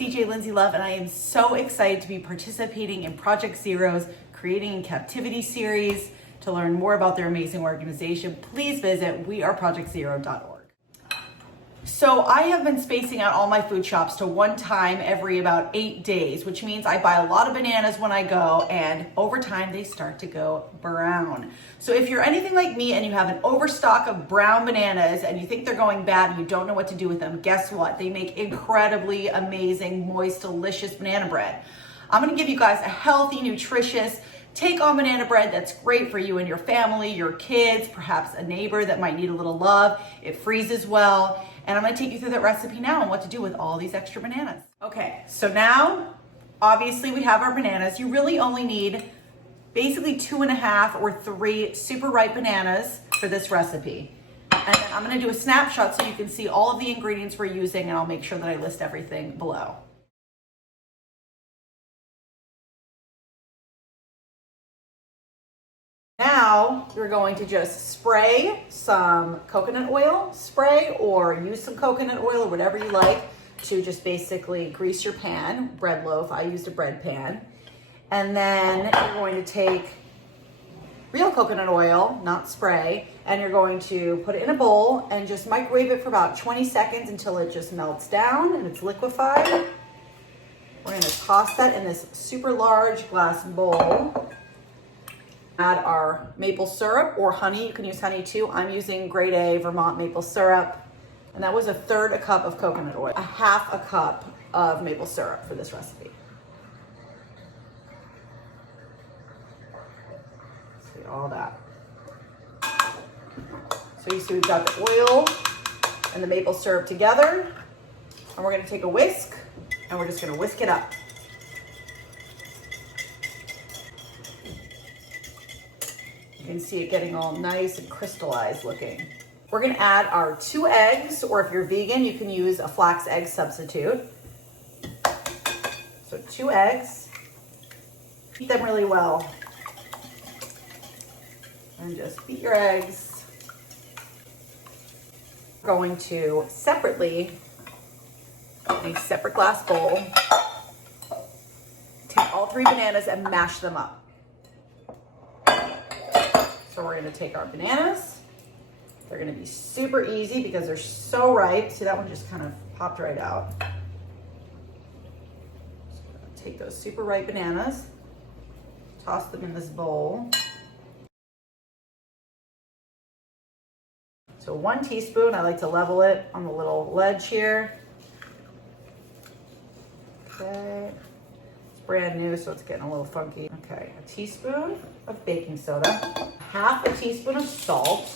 it's DJ Lindsay Luv, and I am so excited to be participating in Project Zero's Creating a Captivity Series. To learn more about their amazing organization, please visit weareprojectzero.org. So I have been spacing out all my food shops to one time every about 8 days, which means I buy a lot of bananas when I go, and over time they start to go brown. So if you're anything like me and you have an overstock of brown bananas and you think they're going bad and you don't know what to do with them, guess what? They make incredibly amazing, moist, delicious banana bread. I'm gonna give you guys a healthy, nutritious, take-on banana bread that's great for you and your family, your kids, perhaps a neighbor that might need a little love. It freezes well. And I'm gonna take you through that recipe now and what to do with all these extra bananas. Okay, so now, obviously we have our bananas. You really only need basically 2.5 or 3 super ripe bananas for this recipe. And then I'm gonna do a snapshot so you can see all of the ingredients we're using, and I'll make sure that I list everything below. Now you're going to just spray some coconut oil spray, or use some coconut oil or whatever you like to just basically grease your pan, bread loaf. I used a bread pan. And then you're going to take real coconut oil, not spray, and you're going to put it in a bowl and just microwave it for about 20 seconds until it just melts down and it's liquefied. We're going to toss that in this super large glass bowl. Add our maple syrup or honey. You can use honey too. I'm using grade A Vermont maple syrup. And that was 1/3 cup of coconut oil, 1/2 cup of maple syrup for this recipe. See all that. So you see we've got the oil and the maple syrup together. And we're gonna take a whisk and we're just gonna whisk it up. You can see it getting all nice and crystallized looking. We're gonna add our 2 eggs, or if you're vegan, you can use a flax egg substitute. So 2 eggs, beat them really well. And just beat your eggs. We're going to separately, in a separate glass bowl, take all 3 bananas and mash them up. So we're gonna take our bananas. They're gonna be super easy because they're so ripe. See, that one just kind of popped right out. So we're gonna take those super ripe bananas, toss them in this bowl. So 1 teaspoon, I like to level it on the little ledge here. Okay, it's brand new, so it's getting a little funky. Okay, a teaspoon of baking soda, 1/2 teaspoon of salt,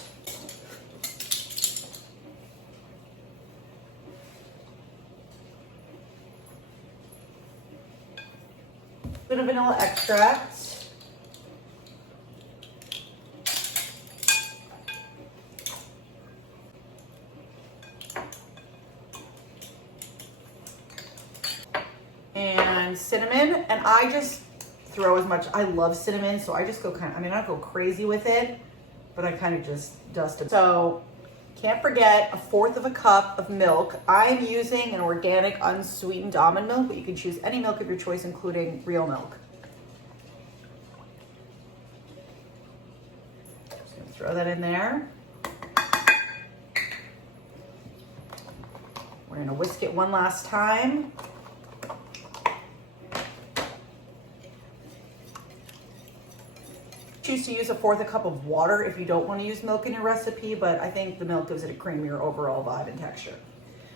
a bit of vanilla extract, and cinnamon. And I just throw as much, I love cinnamon, so I just go kind of, I mean, I don't go crazy with it, but I kind of just dust it. So can't forget 1/4 cup of milk. I'm using an organic unsweetened almond milk, but you can choose any milk of your choice, including real milk. Just gonna throw that in there. We're gonna whisk it one last time. Choose to use 1/4 cup of water if you don't want to use milk in your recipe, but I think the milk gives it a creamier overall vibe and texture.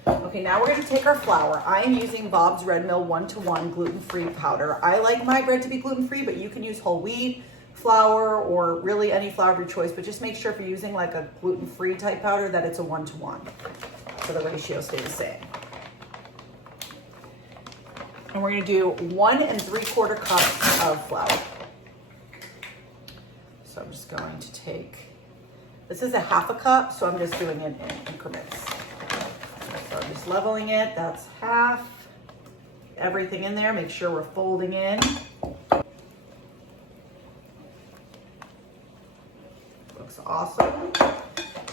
Okay, now we're going to take our flour. I am using Bob's Red Mill 1-to-1 gluten-free powder. I like my bread to be gluten-free, but you can use whole wheat flour or really any flour of your choice, but just make sure if you're using like a gluten-free type powder that it's a 1-to-1, so the ratio stays the same. And we're going to do 1 3/4 cups of flour. So I'm just going to take, this is 1/2 cup, so I'm just doing it in increments. So I'm just leveling it, that's 1/2. Everything in there, make sure we're folding in. Looks awesome.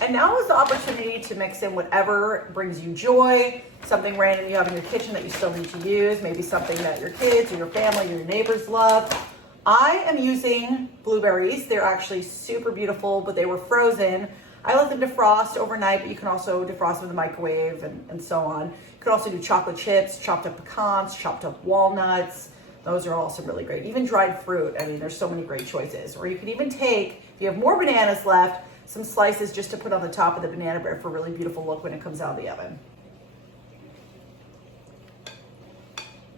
And And now is the opportunity to mix in whatever brings you joy, something random you have in your kitchen that you still need to use, maybe something that your kids or your family or your neighbors love. I am using blueberries. They're actually super beautiful, but they were frozen. I let them defrost overnight, but you can also defrost them in the microwave and so on. You could also do chocolate chips, chopped up pecans, chopped up walnuts. Those are also really great. Even dried fruit. I mean, there's so many great choices. Or you could even take, if you have more bananas left, some slices just to put on the top of the banana bread for a really beautiful look when it comes out of the oven.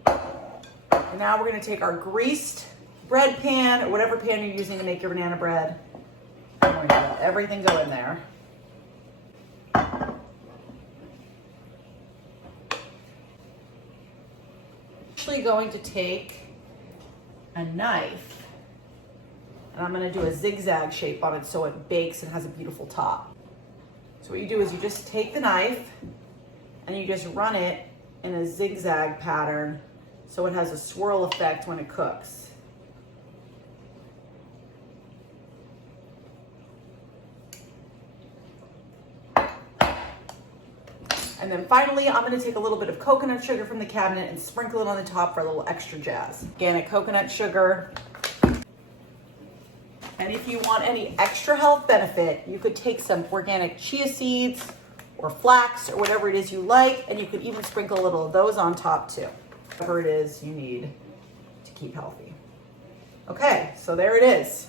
And now we're going to take our greased bread pan or whatever pan you're using to make your banana bread. And we're going to let everything go in there. Actually going to take a knife and I'm going to do a zigzag shape on it so it bakes and has a beautiful top. So what you do is you just take the knife and you just run it in a zigzag pattern so it has a swirl effect when it cooks. And then finally, I'm gonna take a little bit of coconut sugar from the cabinet and sprinkle it on the top for a little extra jazz. Organic coconut sugar. And if you want any extra health benefit, you could take some organic chia seeds or flax or whatever it is you like, and you could even sprinkle a little of those on top too. Whatever it is you need to keep healthy. Okay, so there it is.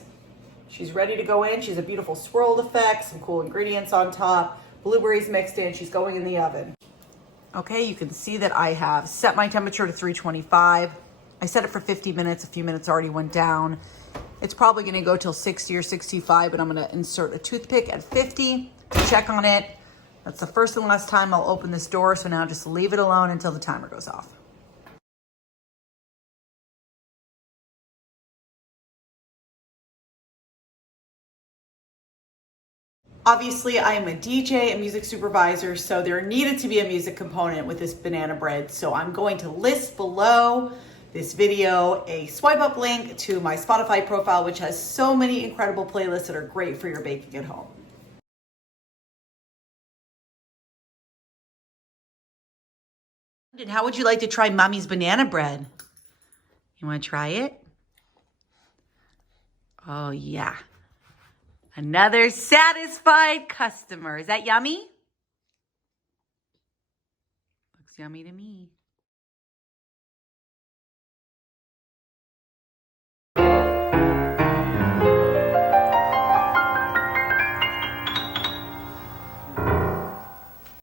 She's ready to go in. She's a beautiful swirled effect, some cool ingredients on top, blueberries mixed in. She's going in the oven. Okay, you can see that I have set my temperature to 325. I set it for 50 minutes. A few minutes already went down. It's probably gonna go till 60 or 65, but I'm gonna insert a toothpick at 50 to check on it. That's the first and last time I'll open this door, so now just leave it alone until the timer goes off. Obviously, I am a DJ and music supervisor, so there needed to be a music component with this banana bread. So I'm going to list below this video a swipe up link to my Spotify profile, which has so many incredible playlists that are great for your baking at home. How would you like to try Mommy's banana bread? You want to try it? Oh, yeah. Another satisfied customer. Is that yummy? Looks yummy to me.